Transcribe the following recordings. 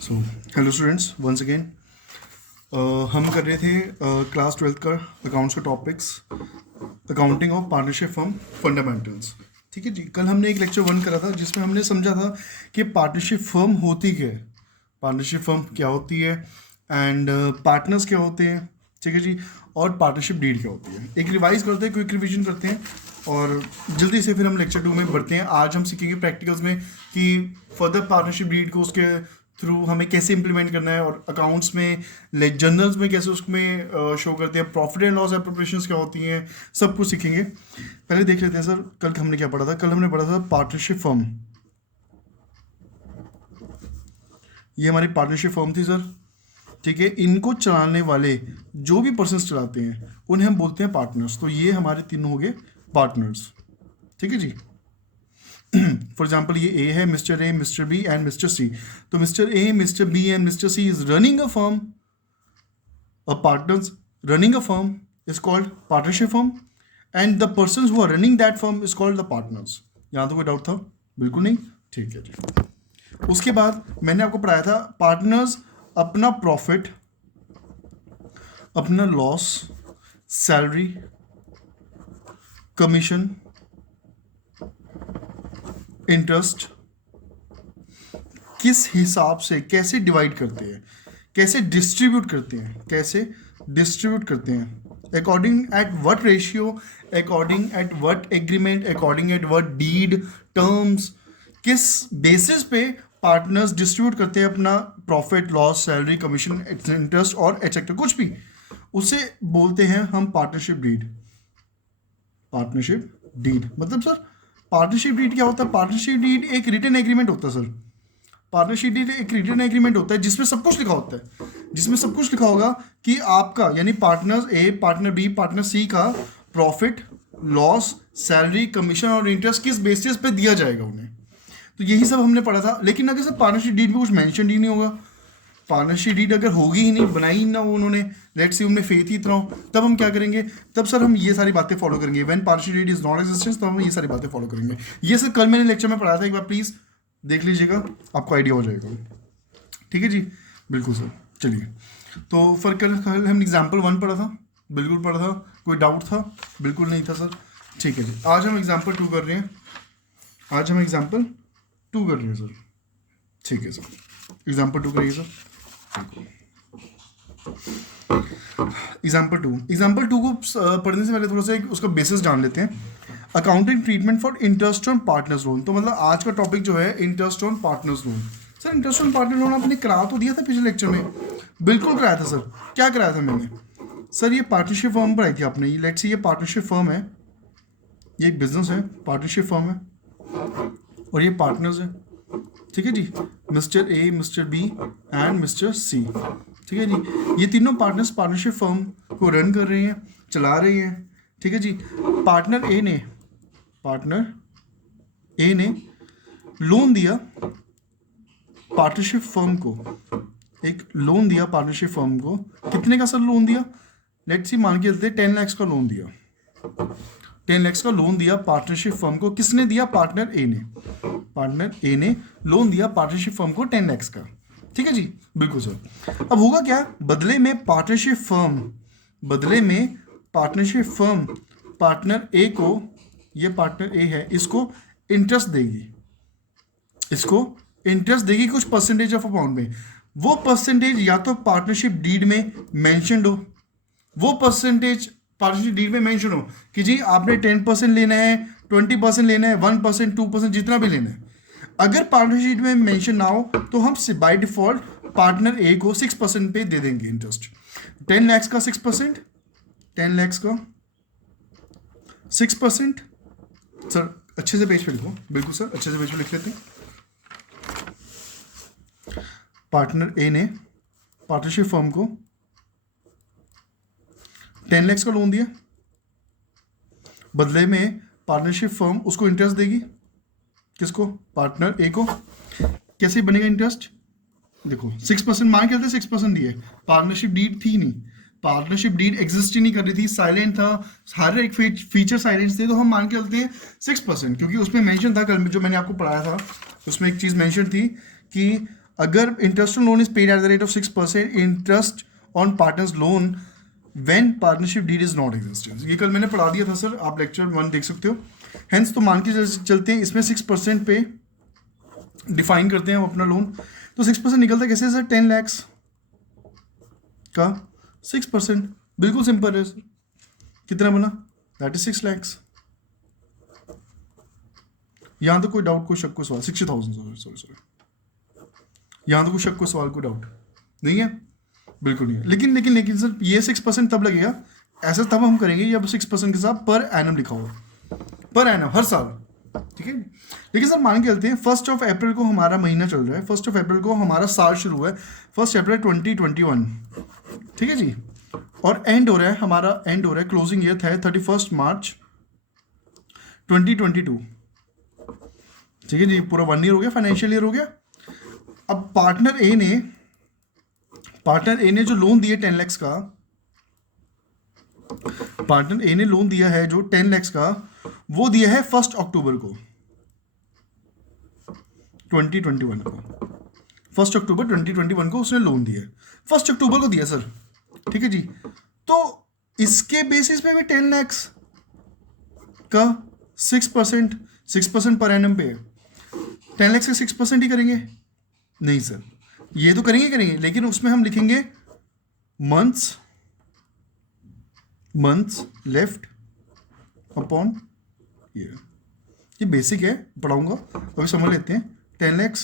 सो hello students once again हम कर रहे थे क्लास 12th का अकाउंट्स का topics accounting of partnership firm fundamentals. ठीक है जी, कल हमने एक लेक्चर 1 करा था जिसमें हमने समझा था कि पार्टनरशिप फर्म होती क्या है, पार्टनरशिप फर्म क्या होती है एंड पार्टनर्स क्या होते हैं। ठीक है जी, और पार्टनरशिप डीड क्या होती है। एक रिवाइज करते हैं, क्विक रिवीजन करते हैं और जल्दी से फिर हम लेक्चर 2 में बढ़ते हैं। आज हम सीखेंगे प्रैक्टिकल्स में कि फर्दर पार्टनरशिप डीड को उसके थ्रू हमें कैसे इंप्लीमेंट करना है और अकाउंट्स में जर्नल्स में कैसे उसमें शो करते हैं, प्रॉफिट एंड लॉस एप्रोप्रिएशंस क्या होती हैं, सब कुछ सीखेंगे। पहले देख लेते हैं सर, कल हमने क्या पढ़ा था। कल हमने पढ़ा था पार्टनरशिप फर्म। ये हमारी पार्टनरशिप फर्म थी सर। ठीक है, इनको चलाने वाले जो भी पर्सन चलाते हैं उन्हें हम बोलते हैं पार्टनर्स। तो ये हमारे तीनों हो गए पार्टनर्स। ठीक है जी। फॉर एग्जाम्पल ये ए है, mister A, mister B and mister C. तो mister A, mister B and mister C is running a firm. A partners running a firm is called partnership firm and the person who are running that firm is called the partners. यहाँ तो कोई doubt था? बिल्कुल नहीं। ठीक है जी। उसके बाद मैंने आपको पढ़ाया था पार्टनर्स अपना प्रॉफिट, अपना लॉस, सैलरी, कमीशन, इंटरेस्ट किस हिसाब से कैसे डिवाइड करते हैं, कैसे डिस्ट्रीब्यूट करते हैं, कैसे डिस्ट्रीब्यूट करते हैं, according at what ratio, according at what agreement, according at what deed terms, किस बेसिस पे पार्टनर्स डिस्ट्रीब्यूट करते हैं अपना profit, loss, salary, commission, interest और एटसेट्रा, कुछ भी, उसे बोलते हैं हम पार्टनरशिप डीड। पार्टनरशिप डीड मतलब सर, पार्टनरशिप डीड क्या होता है? पार्टनरशिप डीड एक रिटन एग्रीमेंट होता है सर। पार्टनरशिप डीड एक रिटन एग्रीमेंट होता है जिसमें सब कुछ लिखा होता है, जिसमें सब कुछ लिखा होगा कि आपका यानी पार्टनर ए, पार्टनर बी, पार्टनर सी का प्रॉफिट, लॉस, सैलरी, कमीशन और इंटरेस्ट किस बेसिस पे दिया जाएगा उन्हें। तो यही सब हमने पढ़ा था। लेकिन अगर सर पार्टनरशिप डीड में कुछ मेंशन ही नहीं होगा, पार्टनरशिप डीड अगर होगी ही नहीं, बनाई ही ना उन्होंने, लेट्स सी उनमें फेथ ही इतना हो, तब हम क्या करेंगे? तब सर हम ये सारी बातें फॉलो करेंगे। When partnership deed is not existence, तब हम ये सारी बातें फॉलो करेंगे। ये सर कल मैंने लेक्चर में पढ़ाया था, एक बार प्लीज देख लीजिएगा, आपको आइडिया हो जाएगा। ठीक है जी, बिल्कुल सर। चलिए, तो फिर कल हमने एग्जाम्पल 1 पढ़ा था, बिल्कुल पढ़ा था। कोई डाउट था? बिल्कुल नहीं था सर। ठीक है जी, आज हम एग्जाम्पल 2 कर रहे हैं। आज हम एग्जाम्पल 2 कर रहे हैं सर। ठीक है सर, एग्जाम्पल 2 करिए सर। एग्जाम्पल टू को पढ़ने से पहले थोड़ा सा उसका बेसिस जान लेते हैं। Accounting treatment for interest on partners loan. तो मतलब आज का टॉपिक जो है interest on partners loan. Sir interest on partner loan आपने करा तो दिया था पिछले लेक्चर में, बिल्कुल कराया था सर। क्या कराया था मैंने? सर ये पार्टनरशिप फर्म पढ़ाई थी आपने। लेट्स सी ये पार्टनरशिप फर्म है, ये एक बिजनेस है, पार्टनरशिप फर्म है और ये पार्टनर्स है। ठीक है जी, mister A, mister B and mister C. ठीक है जी, ये तीनों पार्टनर्स पार्टनरशिप फर्म को रन कर रहे हैं, चला रहे हैं। ठीक है जी, पार्टनर ए ने लोन दिया पार्टनरशिप फर्म को, एक लोन दिया पार्टनरशिप फर्म को। कितने का सर लोन दिया? लेट्स सी मान के चलते 10 लाख का लोन दिया। 10 लाख का लोन दिया पार्टनरशिप फर्म को। किसने दिया? पार्टनर ए ने। पार्टनर ए ने लोन दिया पार्टनरशिप फर्म को 10 लाख का। ठीक है जी, बिल्कुल सर। अब होगा क्या? बदले में पार्टनरशिप फर्म पार्टनर ए को, ये पार्टनर ए है, इसको इंटरेस्ट देगी कुछ परसेंटेज ऑफ अमाउंट में। वो परसेंटेज या तो पार्टनरशिप डीड में मेंशन्ड हो, वो परसेंटेज पार्टनरशिप डीड में मेंशन हो कि जी आपने 10% लेना है, 20% लेना है, 1%, 2%, जितना भी लेना है। अगर पार्टनरशिप में मेंशन ना हो तो हम बाय डिफॉल्ट पार्टनर ए को 6% पे दे देंगे इंटरेस्ट। 10 लाख का 6%, 10 लाख का 6%। सर अच्छे से पेज पे लिखो, बिल्कुल सर अच्छे से पेज पे लिख लेते हैं। पार्टनर ए ने पार्टनरशिप फर्म को 10 लाख का लोन दिया, बदले में पार्टनरशिप फर्म उसको इंटरेस्ट देगी। किसको? पार्टनर ए को। कैसे बनेगा इंटरेस्ट? देखो 6% मान के चलते 6% दिए, पार्टनरशिप डीड थी नहीं, पार्टनरशिप डीड एग्जिस्ट ही नहीं कर रही थी, साइलेंट था, हर एक फीचर साइलेंट थे, तो हम मान के चलते हैं 6%, क्योंकि उसमें मेंशन था कल जो मैंने आपको पढ़ाया था, उसमें एक चीज़ मेंशन थी कि अगर interest on loan is paid at the rate of 6%, interest on partners loan when partnership deed is not existence. ये कल मैंने पढ़ा दिया था सर, आप लेक्चर 1 देख सकते हो। हेंस तो मान के चलते हैं इसमें 6% पे डिफाइन करते हैं हम अपना लोन, तो 6% निकलता कैसे सर? 10 लाख का 6%, बिल्कुल सिंपल है सर। कितना बना? That is 6 lakh. यहां तो कोई डाउट, कोई शक, कोई सवाल? 60,000, सॉरी, यहां तो कोई शक, कोई सवाल, कोई डाउट नहीं है? बिल्कुल नहीं है। लेकिन सर ये 6% तब लगेगा, ऐसा तब हम करेंगे जब 6% के साथ पर एनम लिखा होगा, पर एनम हर साल, ठीक है। लेकिन सर मान के चलते हैं 1 अप्रैल को हमारा महीना चल रहा है, 1 अप्रैल को हमारा साल शुरू हुआ है, 1 अप्रैल 2021, ठीक है जी, और एंड हो रहा है क्लोजिंग ईयर है 31 मार्च 2022, ठीक है जी। पूरा 1 ईयर हो गया, फाइनेंशियल ईयर हो गया। अब पार्टनर ए ने जो लोन दिया 10 लाख का, पार्टनर ए ने लोन दिया है जो 10 लाख का, वो दिया है 1 अक्टूबर को 2021 को, 1 अक्टूबर 2021 को उसने लोन दिया, 1 अक्टूबर को दिया सर, ठीक है जी। तो इसके बेसिस पे भी 10 लाख का 6% पर एनम पे 10 लाख से 6% ही करेंगे? नहीं सर, ये तो करेंगे, लेकिन उसमें हम लिखेंगे मंथ्स लेफ्ट अपॉन ईयर। ये बेसिक है, पढ़ाऊंगा, अभी समझ लेते हैं। 10 लाख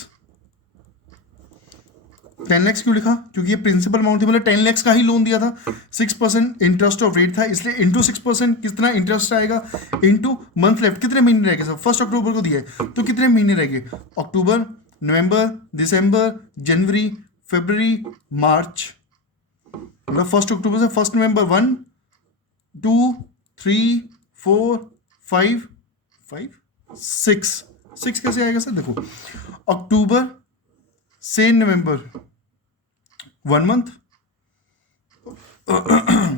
क्यों लिखा? क्योंकि ये प्रिंसिपल अमाउंट थी, मतलब 10 लाख का ही लोन दिया था, 6% इंटरेस्ट ऑफ रेट था, इसलिए इंटू 6% कितना इंटरेस्ट आएगा, इंटू मंथ लेफ्ट, कितने महीने रहेंगे सर? 1 अक्टूबर को दिया है तो कितने महीने रहेंगे? अक्टूबर, नवंबर, दिसंबर, जनवरी, फरवरी, मार्च, मतलब 1 अक्टूबर से 1 नवंबर 1 2 3 4 5 6 कैसे आएगा सर? देखो, अक्टूबर से नवंबर 1 मंथ,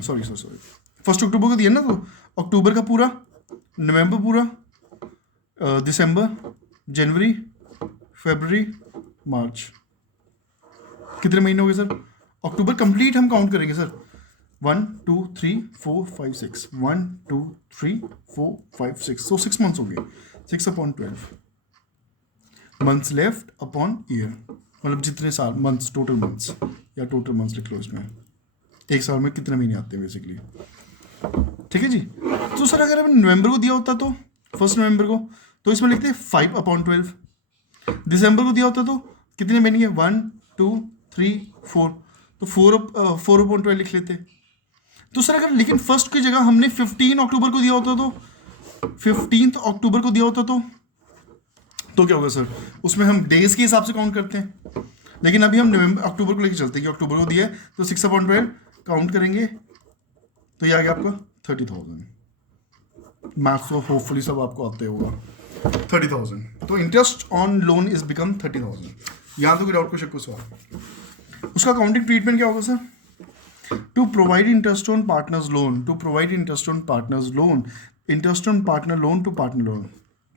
सॉरी 1 अक्टूबर को दिया ना, तो अक्टूबर का पूरा, नवंबर पूरा, दिसंबर, जनवरी, फरवरी, मार्च, कितने महीने हो गए सर? अक्टूबर कंप्लीट हम काउंट करेंगे सर, 1 2 3 4 5 6, 1 2 3 4 5 6, तो 6 मंथ्स हो गए, 6/12 मंथ्स लेफ्ट अपॉन ईयर, मतलब जितने साल, मंथ्स, टोटल मंथ्स, या टोटल मंथ्स लिख लो इसमें, एक साल में कितने महीने आते हैं बेसिकली, ठीक है जी। तो सर अगर हमें नवंबर को दिया होता तो 1 नवंबर को, तो इसमें लिखते हैं 5/12, दिसंबर को दिया होता तो कितने महीने? 1 2 3 4, तो 4/12 लिख लेते। तो सर अगर लेकिन फर्स्ट की जगह हमने 15 अक्टूबर को दिया होता तो, 15 अक्टूबर को दिया होता तो क्या होगा सर? उसमें हम डेज के हिसाब से काउंट करते हैं, लेकिन अभी हम नवंबर अक्टूबर को लेकर चलते हैं कि अक्टूबर को दिया है, तो 6/12 काउंट करेंगे, तो ये आ गया आपका 30,000। मैथ्स तो होपफुली सब आपको आते होगा। 30,000, तो interest on loan is become 30,000। यहाँ तो कोई डाउट, कोई शक, कोई सवाल? उसका अकाउंटिंग ट्रीटमेंट क्या होगा sir? To provide interest on partners loan, to provide interest on partners loan, interest on partner loan to partner loan,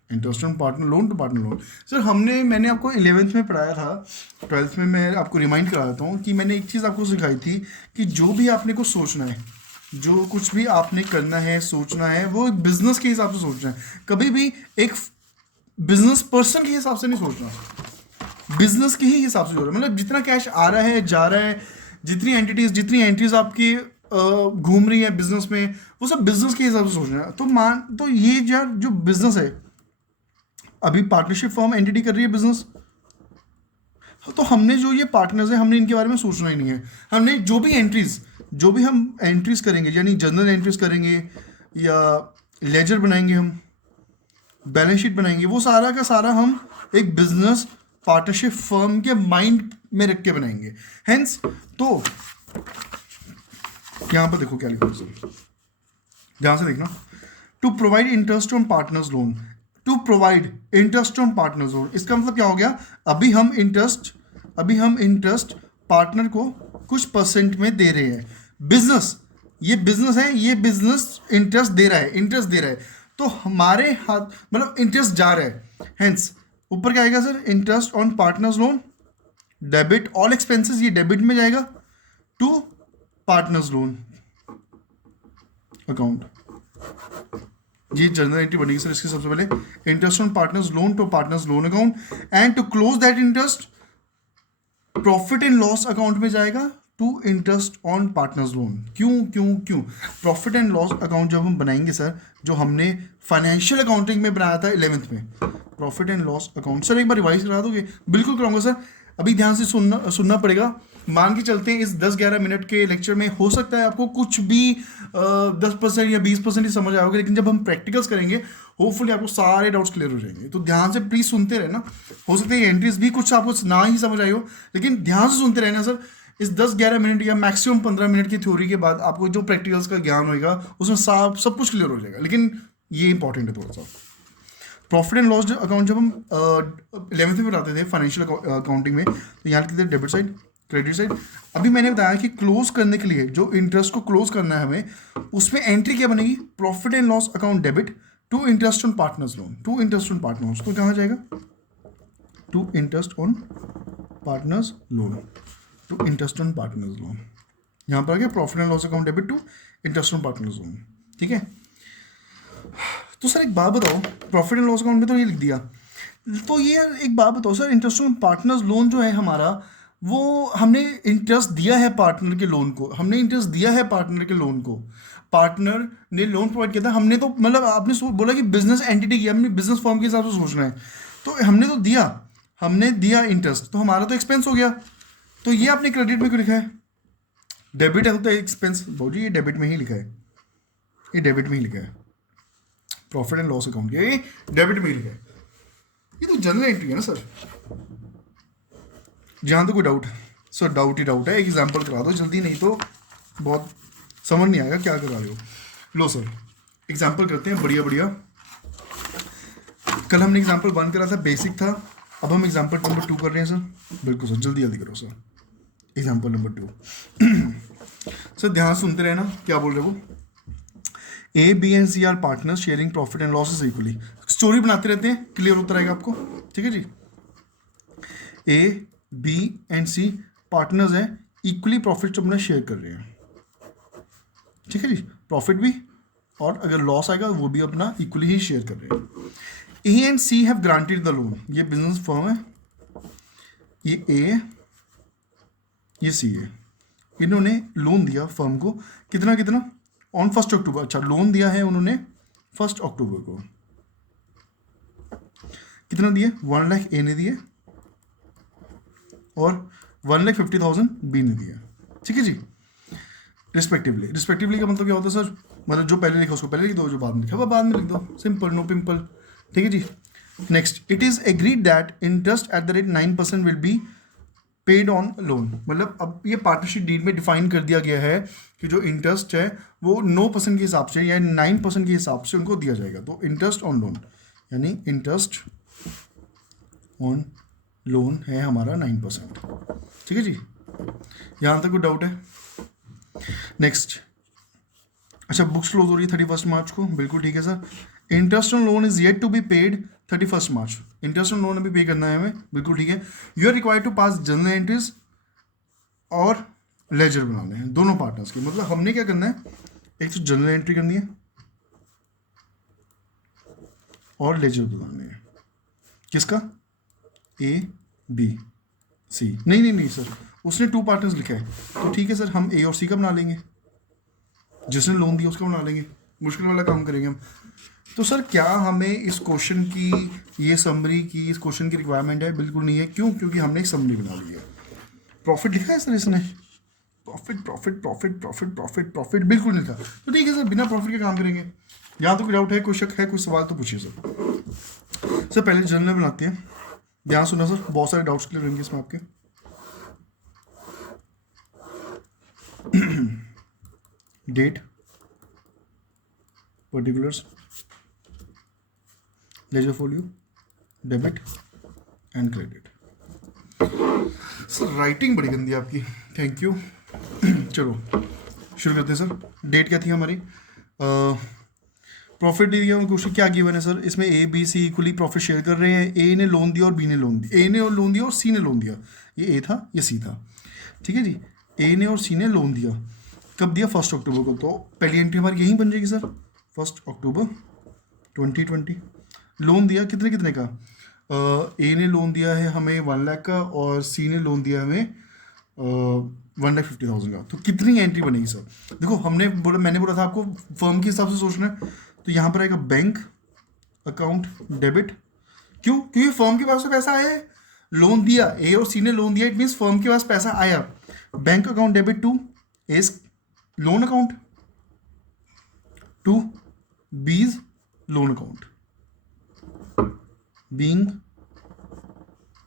interest on partner loan to partner loan. Sir मैंने आपको 11th में पढ़ाया था, 12th में मैं आपको रिमाइंड करा देता हूँ कि मैंने एक चीज़ आपको सिखाई थी कि जो भी आपने को सोचना है, जो कुछ भी आपने करना है, सोचना है, वो एक बिजनेस के हिसाब से सोचना है, कभी भी एक बिजनेस पर्सन के हिसाब से नहीं सोचना, बिजनेस के ही हिसाब से सोचना। मतलब जितना कैश आ रहा है, जा रहा है, जितनी एंट्रीज आपकी घूम रही है बिजनेस में, वो सब बिजनेस के हिसाब से सोचना है। तो ये जो बिजनेस है, अभी पार्टनरशिप फर्म एंटिटी कर रही है बिजनेस, तो हमने जो ये पार्टनर्स हैं, हमने इनके बारे में सोचना ही नहीं है। हमने जो भी हम एंट्रीज करेंगे, यानी जर्नल एंट्रीज करेंगे या लेजर बनाएंगे, हम बैलेंस शीट बनाएंगे, वो सारा का सारा हम एक बिजनेस पार्टनरशिप फर्म के माइंड में रख के बनाएंगे। हेंस तो यहां पर देखो क्या लिखा है, ध्यान से देखना। To provide interest on partners loan, to provide interest on partners loan, इसका मतलब क्या हो गया? अभी हम इंटरेस्ट पार्टनर को कुछ परसेंट में दे रहे हैं। ये बिजनेस है, ये बिजनेस इंटरेस्ट दे रहा है, तो हमारे हाथ मतलब इंटरेस्ट जा रहा है। हेंस ऊपर क्या आएगा sir? Interest on partners loan debit all expenses, ये डेबिट में जाएगा टू पार्टनर्स लोन अकाउंट। ये जर्नल एंट्री बनेगी सर इसकी। सबसे पहले interest on partners loan to partners loan account, and to close that interest profit and loss account में जाएगा to interest on partners loan. क्यों प्रॉफिट एंड लॉस अकाउंट जब हम बनाएंगे सर, जो हमने फाइनेंशियल अकाउंटिंग में बनाया था 11th में, profit and loss account, sir एक बार रिवाइज करा दोगे? बिल्कुल कराऊंगा सर, अभी ध्यान से सुनना पड़ेगा। मान के चलते हैं इस 10-11 मिनट के लेक्चर में हो सकता है आपको कुछ भी 10% या 20% ही समझ आओगे, लेकिन जब हम प्रैक्टिकल्स करेंगे होपफुली आपको सारे डाउट्स क्लियर हो जाएंगे। तो ध्यान से प्लीज सुनते रहना। हो सकता है एंट्रीज भी कुछ आपको ना ही समझ आई हो, लेकिन ध्यान से सुनते रहना सर। इस 10-11 मिनट या मैक्सिमम 15 मिनट की थ्योरी के बाद आपको जो प्रैक्टिकल्स का ज्ञान होगा उसमें सब कुछ क्लियर हो जाएगा। लेकिन ये इंपॉर्टेंट है थोड़ा सा। प्रॉफिट एंड लॉस अकाउंट जब हम 11th में बनाते थे फाइनेंशियल अकाउंटिंग में, तो यहाँ लिखते थे डेबिट साइड क्रेडिट साइड। अभी मैंने बताया कि क्लोज करने के लिए जो इंटरेस्ट को क्लोज करना है हमें, उसमें एंट्री क्या बनेगी? Profit and loss account debit to interest on partners loan, to interest on partners. तो कहाँ जाएगा? To interest on partners loan, to interest on partners loan. यहाँ पर आ गया profit and loss account debit to interest on partners loan. ठीक है, तो सर एक बात बताओ, प्रॉफिट एंड लॉस अकाउंट में तो ये लिख दिया, तो ये एक बात बताओ sir, interest on partners loan जो है हमारा, वो हमने इंटरेस्ट दिया है पार्टनर के लोन को, हमने इंटरेस्ट दिया है पार्टनर के लोन को, पार्टनर ने लोन प्रोवाइड किया था, हमने तो मतलब आपने बोला कि बिजनेस एंटिटी की, हमने बिजनेस फॉर्म के हिसाब से सोचना है, तो हमने तो दिया, हमने दिया इंटरेस्ट, तो हमारा तो एक्सपेंस हो गया। तो ये आपने क्रेडिट में क्यों लिखा है? डेबिट है तो एक्सपेंस, भाजी ये डेबिट में ही लिखा है, ये डेबिट में ही लिखा है। प्रॉफिट एंड लॉस अकाउंट ये डेबिट में ही लिखा है। ये तो जनरल एंट्री है ना सर। जहाँ तो कोई डाउट है सर? डाउट ही डाउट है। एक एग्जांपल करा दो जल्दी, नहीं तो बहुत समझ नहीं आएगा क्या करा रहे हो। लो सर एग्जांपल करते हैं बढ़िया बढ़िया। कल हमने एग्जांपल 1 करा था, बेसिक था, अब हम एग्जांपल नंबर 2 कर रहे हैं सर। बिल्कुल सर, जल्दी जल्दी करो सर। एग्जांपल नंबर 2 सर ध्यान सुनते रहना क्या बोल रहे हो। A B and C are partners sharing profit and losses equally. Story बनाते रहते हैं, क्लियर होता रहेगा आपको। ठीक है जी। A B and C partners हैं, इक्वली प्रॉफिट अपना शेयर कर रहे हैं। ठीक है जी, प्रॉफिट भी और अगर लॉस आएगा वो भी अपना इक्वली ही शेयर कर रहे हैं। A and C have granted the loan, ये बिजनेस फर्म है, ये ए ये सी है, इन्होंने लोन दिया फर्म को कितना कितना ऑन 1 अक्टूबर। अच्छा, लोन दिया है उन्होंने 1 अक्टूबर को। कितना दिए? 1 लाख ए ने दिए और 1,50,000 बी ने दिया। ठीक है जी, रिस्पेक्टिवली। रिस्पेक्टिवली का मतलब क्या होता है सर? मतलब जो पहले लिखा उसको पहले लिख दो, जो बाद में लिखा वो बाद में लिख दो, सिंपल, नो पिंपल। ठीक है जी। Next, it is agreed that interest at the rate 9% will be paid on loan. मतलब अब ये पार्टनरशिप डीड में डिफाइन कर दिया गया है कि जो इंटरेस्ट है वो 9% के हिसाब से या 9% के हिसाब से उनको दिया जाएगा। तो इंटरेस्ट ऑन लोन यानी इंटरेस्ट ऑन लोन है हमारा 9%। ठीक है जी, यहाँ तक कोई डाउट है? नेक्स्ट, अच्छा बुक्स क्लोज हो रही है 31 मार्च को, बिल्कुल ठीक है sir. Interest on loan is yet to be paid 31 March. Interest on loan अभी पे करना है हमें, बिल्कुल ठीक है। You are required to pass journal entries और लेजर बनाने हैं दोनों पार्टनर्स के। मतलब हमने क्या करना है, एक तो जर्नल एंट्री करनी है और लेजर बनाने हैं। किसका? A B C. नहीं सर, उसने 2 पार्टनर्स लिखा है, तो ठीक है सर, हम ए और सी का बना लेंगे, जिसने लोन दिया उसका बना लेंगे, मुश्किल वाला काम करेंगे हम। तो सर क्या हमें इस क्वेश्चन की, ये समरी की, इस क्वेश्चन की रिक्वायरमेंट है? बिल्कुल नहीं है। क्यों? क्योंकि हमने एक समरी बना ली है। प्रॉफिट लिखा है सर इसने, profit profit profit profit profit profit बिल्कुल नहीं था, तो ठीक है सर, बिना प्रॉफिट के काम करेंगे। यहाँ तो कोई डाउट है, कोई शक है, कोई सवाल तो पूछिए सर। पहले जर्नल बनाते हैं, ध्यान सुना सर, बहुत सारे डाउट्स क्लियर होंगे इसमें आपके। Date, particulars, ledger folio, debit and credit. Sir writing बड़ी गंदी है आपकी, थैंक यू। चलो शुरू करते हैं सर। डेट क्या थी हमारी? प्रॉफिट दिया क्वेश्चन क्या गिवन है सर, इसमें A B C equally profit share कर रहे हैं, ए ने लोन दिया और बी ने लोन दिया, ए ने और लोन दिया और सी ने लोन दिया, ये ए था ये सी था, ठीक है जी। ए ने और सी ने लोन दिया, कब दिया 1 अक्टूबर को, तो पहली एंट्री हमारी यहीं बन जाएगी सर 1 अक्टूबर 2020। लोन दिया कितने कितने का, ए ने लोन दिया है हमें 1 लाख का और सी ने लोन दिया हमें 1,50,000 का, तो कितनी एंट्री बनेगी सर। देखो मैंने बोला था आपको फर्म के हिसाब से सोचना है, तो यहाँ पर आएगा बैंक अकाउंट डेबिट, क्यों, क्योंकि फर्म के पास तो पैसा आया है, लोन दिया ए और सी ने लोन दिया, इट मीन्स फर्म के पास पैसा आया। Bank account debit to A's loan account to B's loan account, being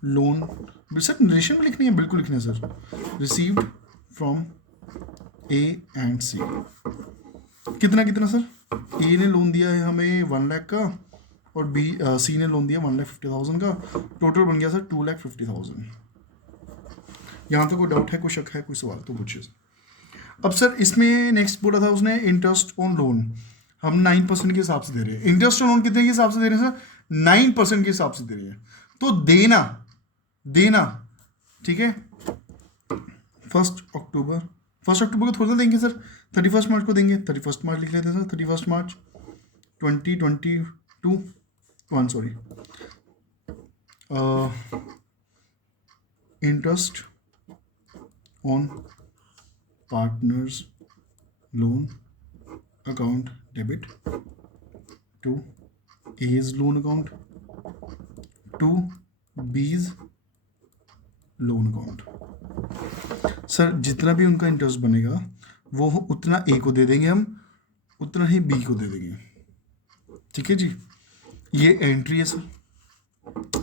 loan, sir narration में लिखनी है, बिल्कुल लिखनी है sir, received from A and C. कितना कितना सर, ए ने लोन दिया है हमें 1 लाख का और बी सी ने लोन दिया 1,50,000 का, टोटल बन गया सर 2,50,000। यहाँ तक कोई डाउट है, कोई शक है, कोई सवाल तो पूछिए सर। अब सर इसमें नेक्स्ट बोला था उसने इंटरेस्ट ऑन लोन, हम 9% के हिसाब से दे रहे हैं। इंटरेस्ट ऑन लोन कितने के हिसाब से दे रहे हैं सर, 9% के हिसाब से दे रहे हैं, तो देना ठीक है 1 अक्टूबर को थोड़ा सा देंगे सर, 31 मार्च को देंगे, 31 मार्च लिख लेते हैं sir, 31 March 2022 sorry, interest on partners loan account debit to A's loan account to B's loan account. Sir जितना भी उनका इंटरेस्ट बनेगा वो उतना ए को दे देंगे हम, उतना ही बी को दे देंगे, ठीक है जी। ये एंट्री है सर।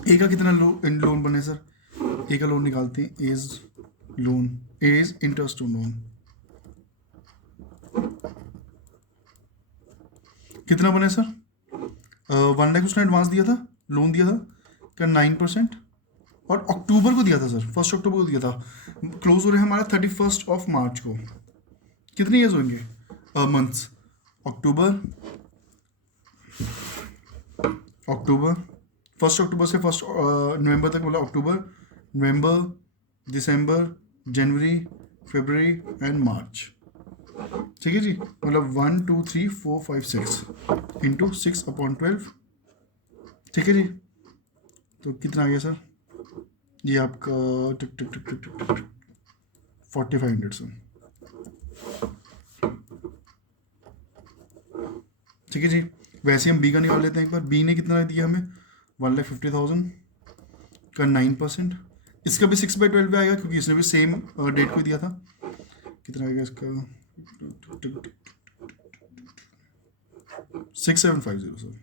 ए का कितना लोन बने सर, ए का लोन निकालते हैं, एज इंटरेस्ट ऑन लोन कितना बने सर, 1 लाख उसने एडवांस दिया था, लोन दिया था क्या 9%, और अक्टूबर को दिया था सर, 1 अक्टूबर को दिया था, क्लोज हो रहे हैं हमारा 31 मार्च को। कितने ईयर्स होंगे मंथ्स, अक्टूबर 1 अक्टूबर से 1 नवंबर तक, मतलब अक्टूबर, नवंबर, दिसंबर, जनवरी, फरवरी एंड मार्च, ठीक है जी। मतलब 1 2 3 4 5 6 इंटू 6/12, ठीक है जी। तो कितना आ गया सर, ये आपका टिक टिक टिक टिक टिक टिक 4500 सर, ठीक है जी। वैसे हम बी का निकाल लेते हैं एक बार, बी ने कितना दिया हमें 1,50,000 का 9%, इसका भी 6/12 आएगा क्योंकि इसने भी सेम डेट को दिया था। कितना आएगा इसका 6750 सर।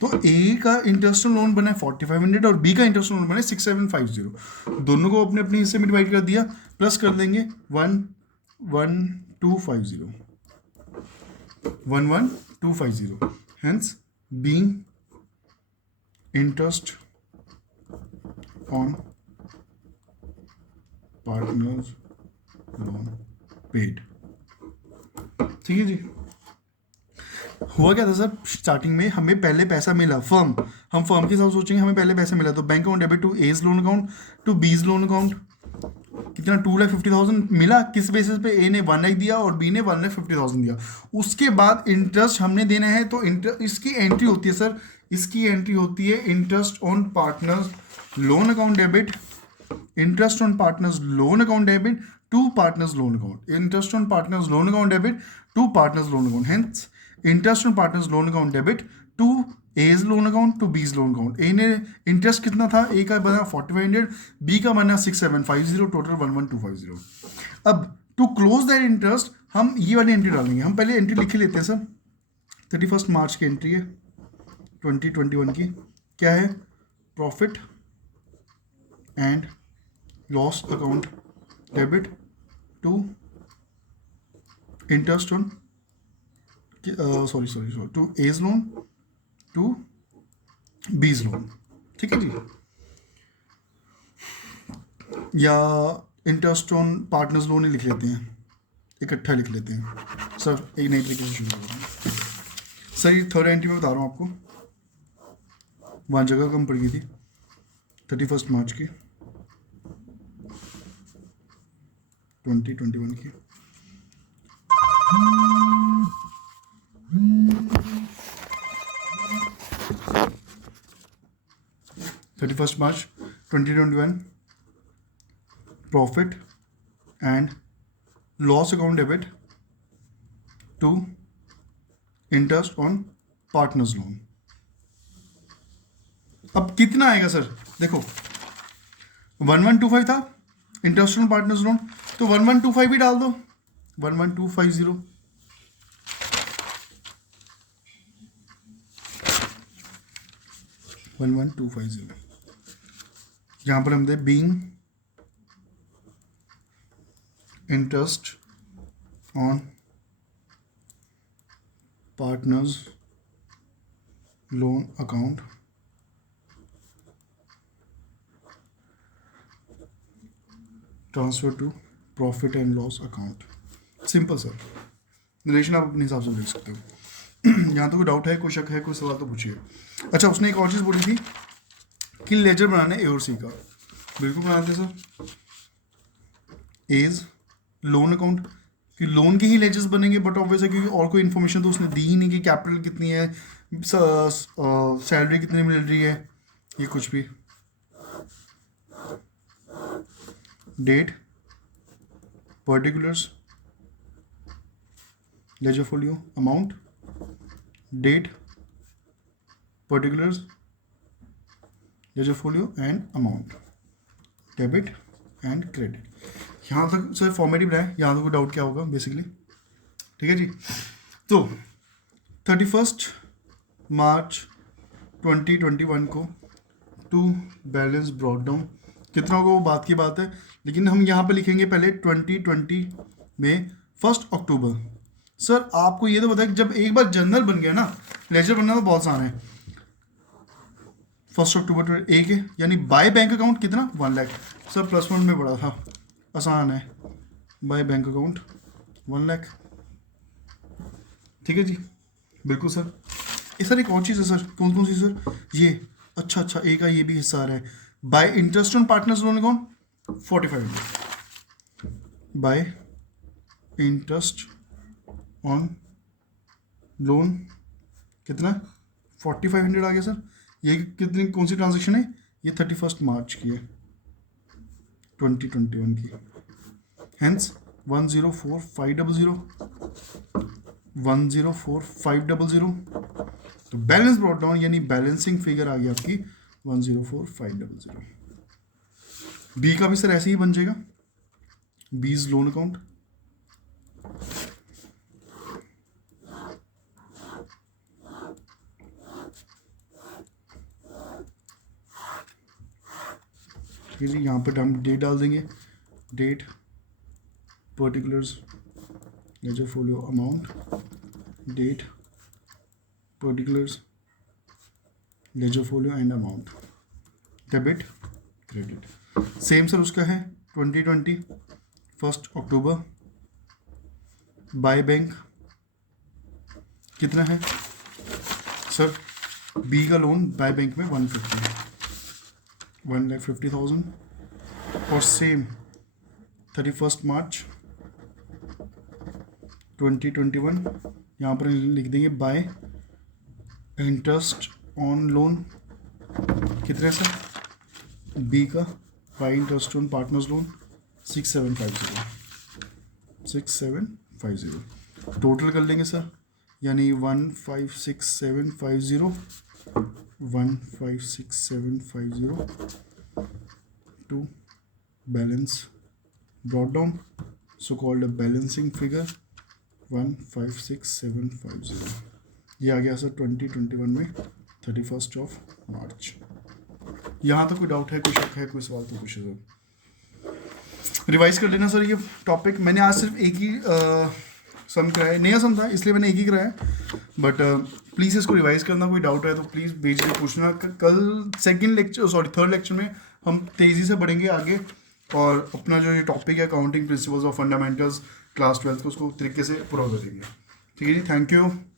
तो ए का इंटरेस्ट लोन बना है 4500 और बी का इंटरेस्ट लोन बना है 6750, दोनों को अपने अपने हिस्से में डिवाइड कर दिया, प्लस कर देंगे 1,1250, hence being interest on partners loan paid, ठीक है जी। हुआ क्या था सर, स्टार्टिंग में हमें पहले पैसा मिला, हम फर्म के साथ सोचेंगे, हमें पहले पैसा मिला, तो bank account debit to A's loan account to B's loan account, कितना 2,50,000 मिला, किस बेसिस पे, ए ने 1 लाख दिया और बी ने 1,50,000 दिया। उसके बाद इंटरेस्ट हमने देना है, तो इसकी एंट्री होती है सर, इसकी एंट्री होती है interest on partners loan account debit, interest on partners loan account debit to partners loan account, interest on partners loan account debit to partners loan account, hence interest on partners loan account debit to A's loan account to B's loan account. A ने interest कितना था, ए का बना 4500, B का बना 6750, total 11250। अब to close that interest हम ये वाली एंट्री डालेंगे, हम पहले एंट्री लिख लेते हैं सर, 31 मार्च की एंट्री है 2021 की, क्या है, profit and loss account debit to interest on sorry to A's loan to B's loan, ठीक है जी, या इंटरेस्ट ऑन पार्टनर्स लोन ही लिख लेते हैं, इकट्ठा लिख लेते हैं सर, एक नई तरीके से शुरू करते हैं सर। ये थर्ड एंट्री में बता रहा हूँ आपको, वहाँ जगह कम पड़ गई थी 31 मार्च की 2021 की। 31 March 2021 profit and loss account debit to interest on partners loan. अब कितना आएगा सर, देखो 1125 था इंटरेस्ट ऑन पार्टनर्स लोन, तो 1125 ही डाल दो, 11250 11250। यहां पर हम दे being interest on partners loan account transfer to profit and loss account. Simple sir, relation आप अपने हिसाब से देख सकते हो। यहाँ तो कोई डाउट है, कोई शक है, कोई सवाल तो पूछिए। अच्छा, उसने एक और चीज़ बोली थी कि लेजर बनाने ए और सी का, बिल्कुल बनाते सर। एज लोन अकाउंट कि लोन के ही लेजर्स बनेंगे, बट ऑब्वियस है क्योंकि और कोई इन्फॉर्मेशन तो उसने दी ही नहीं कि कैपिटल कितनी है, सैलरी कितनी मिल रही है, ये कुछ भी। Date, particulars, ledger folio, amount, date, particulars, ledger folio and amount, debit and credit. यहाँ तक सर फॉर्मेटिव रहा है, यहाँ तक कोई डाउट क्या होगा बेसिकली, ठीक है जी। तो 31 मार्च 2021 को टू बैलेंस ब्रॉट डाउन कितना होगा वो बात की बात है, लेकिन हम यहाँ पे लिखेंगे पहले 2020 में 1 अक्टूबर। सर आपको ये तो बताया कि जब एक बार जर्नल बन गया ना, लेजर बनना तो बहुत आसान है। 1 अक्टूबर तो एक है, यानी बाय बैंक अकाउंट कितना 1 लाख। सर +1 में बड़ा था, आसान है, बाय बैंक अकाउंट 1 लाख, ठीक है जी, बिल्कुल सर। ये सर एक और चीज़ है सर, कौन कौन सी सर, ये अच्छा ए का ये भी हिस्सा आ रहा है। Bye interest on partners loan account 4500, bye interest on loan कितना 4500 आ गया सर। ये कितनी कौन सी ट्रांजेक्शन है, ये 31 मार्च की है 2021 की, हेंस 104500 104500। तो बैलेंस ब्रॉट डाउन यानी बैलेंसिंग फिगर आ गई आपकी 104500। बी का भी सर ऐसे ही बन जाएगा, बीज लोन अकाउंट, ठीक है जी। यहाँ पर हम डेट डाल देंगे, date, particulars, ledger folio, amount, date, particulars, ledger folio and amount, debit, credit. Same sir उसका है 2020 1 अक्टूबर, बाय बैंक कितना है सर, बी का लोन बाय बैंक में 1,50,000 और सेम 31 मार्च 2021 यहाँ पर लिख देंगे बाय इंटरेस्ट ऑन लोन कितने सर, बी का bye interest on partners loan 6750 total कर लेंगे सर, यानी 1,56750 to balance brought down, so called a balancing figure 1,56750। ये आ गया सर 2021 में 31 मार्च। यहाँ तक कोई डाउट है, कोई शक है, कोई सवाल तो पूछे सर। रिवाइज कर लेना सर, ये टॉपिक मैंने आज सिर्फ एक ही सम कराया, नया सम था इसलिए मैंने एक ही कराया, बट प्लीज़ इसको रिवाइज करना, कोई डाउट है तो प्लीज़ भेज के पूछना। कल थर्ड लेक्चर में हम तेज़ी से बढ़ेंगे आगे, और अपना जो ये टॉपिक है अकाउंटिंग प्रिंसिपल्स और फंडामेंटल्स क्लास 12 को उसको तरीके से पूरा करेंगे। ठीक है जी, थैंक यू।